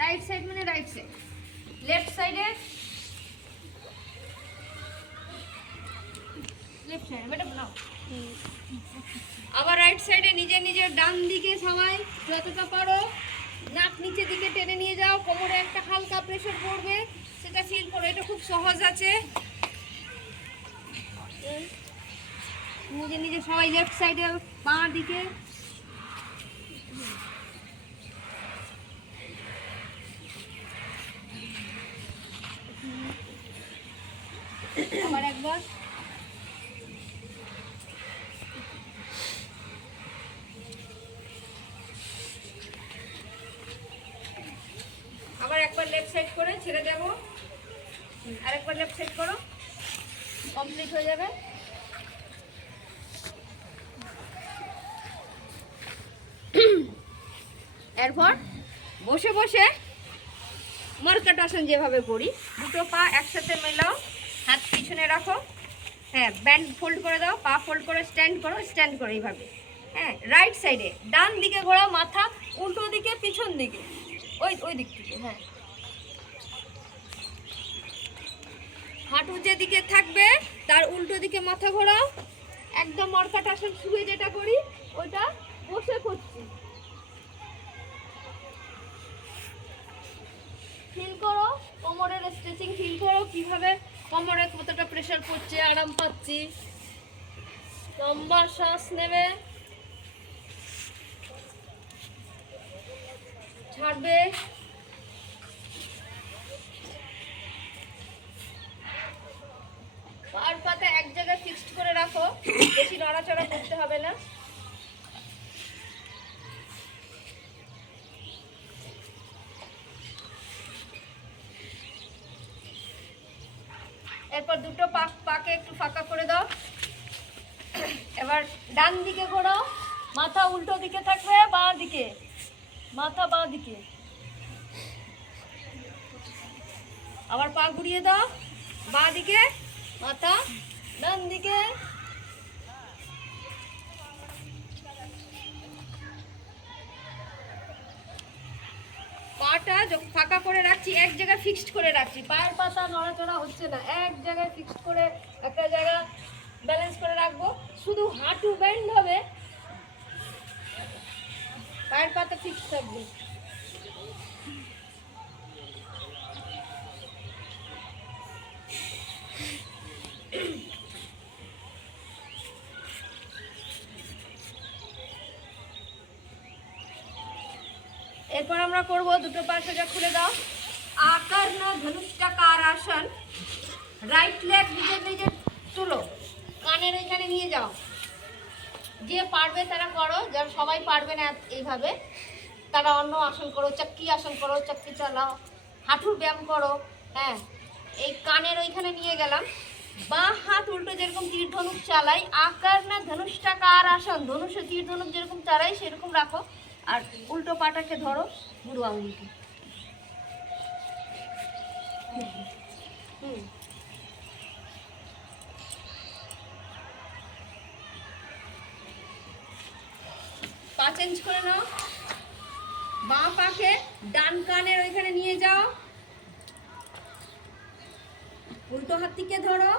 Right side মানে right side, left সাইডে left side madam নাও। আবার রাইট সাইডে নিজের নিজের ডান দিকে সবাই যতটা পারো নাক নিচের দিকে টেনে নিয়ে যাও, কোমরে একটা হালকা প্রেসার পড়বে, সেটা ফিল করো। এটা খুব সহজ আছে। নিজে নিজে সবাই লেফট সাইডে বাঁ দিকে, আবার একবার লেফট সাইড করে ছেড়ে দেবো, আরেকবার লেফট সাইড করো, কমপ্লিট হয়ে যাবে। এরপর বসে বসে মার্কাটাসন যেভাবে করি, দুটো পা একসাথে মেলাও, হাত পিছনে রাখো, হ্যাঁ ব্যান্ড ফোল্ড করে দাও, পা ফোল্ড করে স্ট্যান্ড করো এইভাবে। হ্যাঁ রাইট সাইডে ডান দিকে ঘোরাও, মাথা উল্টো দিকে পিছন দিকে, ওই দিক থেকে। হ্যাঁ হাঁটু যেদিকে থাকবে তার উল্টো দিকে মাথা ঘোরাও, একদম মার্কাটাসন শুয়ে যেটা করি ওটা বসে করছি। ফিল করো কোমরের স্ট্রেচিং, ফিল করো কিভাবে কোমরে কতটা প্রেসার পড়ছে, আরাম পাচ্ছি। লম্বা শ্বাস নেবে, ছাড়বে। পায়ের পাতা এক জায়গায় ফিক্সড করে রাখো, বেশি নড়াচড়া করতে হবে না। এরপর দুটো পাকে একটু ফাঁকা করে দাও। এবার ডান দিকে ঘোরাও, মাথা উল্টো দিকে থাকবে, বাঁ দিকে মাথা, বাঁ দিকে। আবার পা ঘুরিয়ে দাও, বাঁ দিকে মাথা, ডান দিকে। পাটা ফাঁকা করে রাখছি, এক জায়গায় ফিক্সড করে রাখছি, পায়ের পাতা নড়াচড়া হচ্ছে না, এক জায়গায় ফিক্সড করে একটা জায়গা ব্যালেন্স করে রাখবো। শুধু হাঁটু বেন্ড হবে, পায়ের পাতা ফিক্সড থাকবে। এরপর আমরা করব দুটো পা সোজা খুলে দাও, আকর্ণ ধনুষ্টাকার আসন। রাইট লেগ নিজের নিজের তুলো, কানের এখানে নিয়ে যাও। যে পারবে তারা করো, যারা সবাই পারবে না এইভাবে তারা অন্য আসন করো, চক্কি আসন করো, চক্কি চালাও, হাঁটুর ব্যায়াম করো। হ্যাঁ এই কানের ওইখানে নিয়ে গেলাম, বাঁ হাত উল্টো যেরকম তীর ধনুক চালাই, আকর্ণ ধনুষ্টাকার আসন, ধনুষে তীর ধনুক যেরকম চালাই সেরকম রাখো। আর উল্টো পাটাকে ধরো, বুড়ো আঙুলকে। পা চেঞ্জ করে নাও, বাঁ পাকে ডান কানের ওইখানে নিয়ে যাও, উল্টো হাত থেকে ধরো,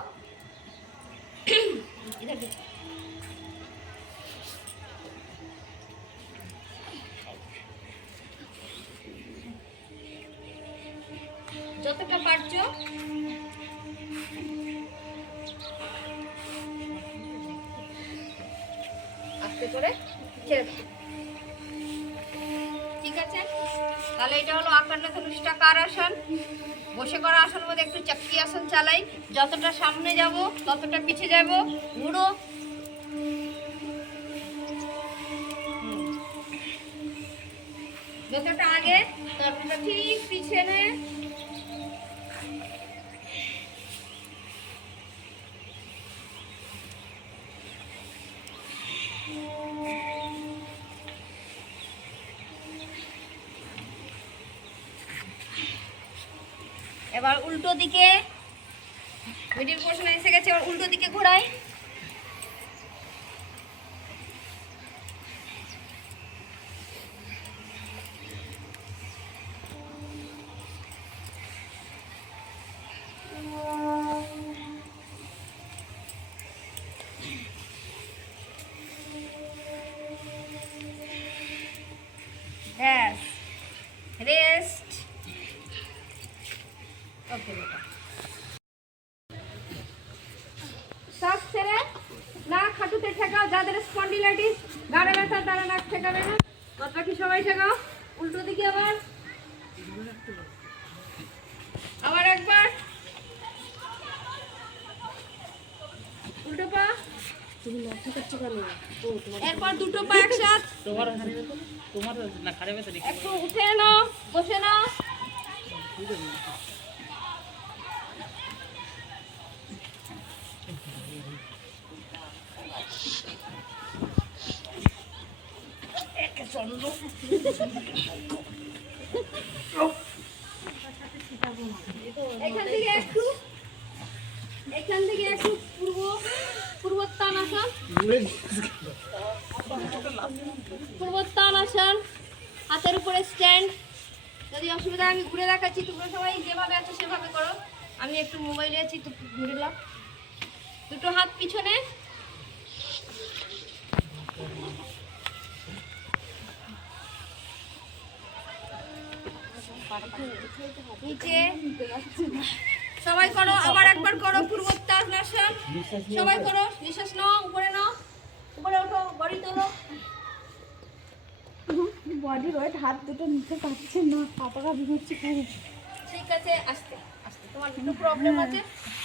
যতটা পারছো আস্তে করে ছেড়ে দাও। ঠিক আছে, তাহলে এটা হলো আকর্ণ ধনুষ্টাকার আসন। বসে করা আসন মধ্যে একটু চক্কি আসন চালাই, যতটা সামনে যাব ততটা পিছিয়ে যাব, ঘুরো। যতটা আগে ততটা ঠিক পিছনে। এবার উল্টো দিকে, মিডিল পোর্শনে এসে গেছে, এবার উল্টো দিকে ঘোরাই। রেস্ট। ওকে বেটা, শ্বাস ছেড়ে নাক হাঁটুতে ঠেকাও। যাদের স্পন্ডিলাইটিস, ঘাড়ে ব্যথা, তারা নাক ঠেকাবে না। বাকি সবাই ঠেকাও। উল্টো দিকে আবার, আবার একবার উল্টো পা। এরপর দুটো পা একসাথ। একটু উঠে নাও, বসে নাও। এখান থেকে একটু পূর্বোত্তানাসন। পূর্বোত্তানাসন, হাতের উপরে স্ট্যান্ড। যদি অসুবিধা আমি ঘুরে দেখাচ্ছি, তোমরা সবাই যেভাবে আছো সেভাবে করো। আমি একটু মোবাইলে আছি, তো ঘুরে দাও। দুটো হাত পিছনে, নিচে। সবাই করো, আবার একবার করো পূর্বোত্তানাসন। সবাই করো, নিঃশ্বাস নাও, উপরে নাও, উপরে ওঠো, বডি তোলো। বডির ওয়েট হাত দুটো নিতে পারছে না, পাতাটা বিঘচ্ছে খুব। ঠিক আছে, আস্তে আস্তে। তোমার দুটো প্রবলেম আছে,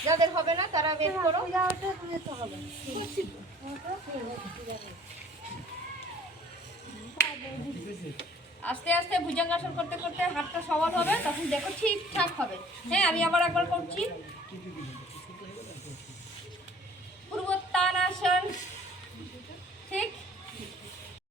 যাদের হবে না তারা বের করো। যাওয়াটা তো হবে। আস্তে আস্তে ভুজঙ্গাসন করতে করতে হাতটা সবল হবে, তখন দেখো ঠিকঠাক হবে। হ্যাঁ, আমি আবার একবার করছি।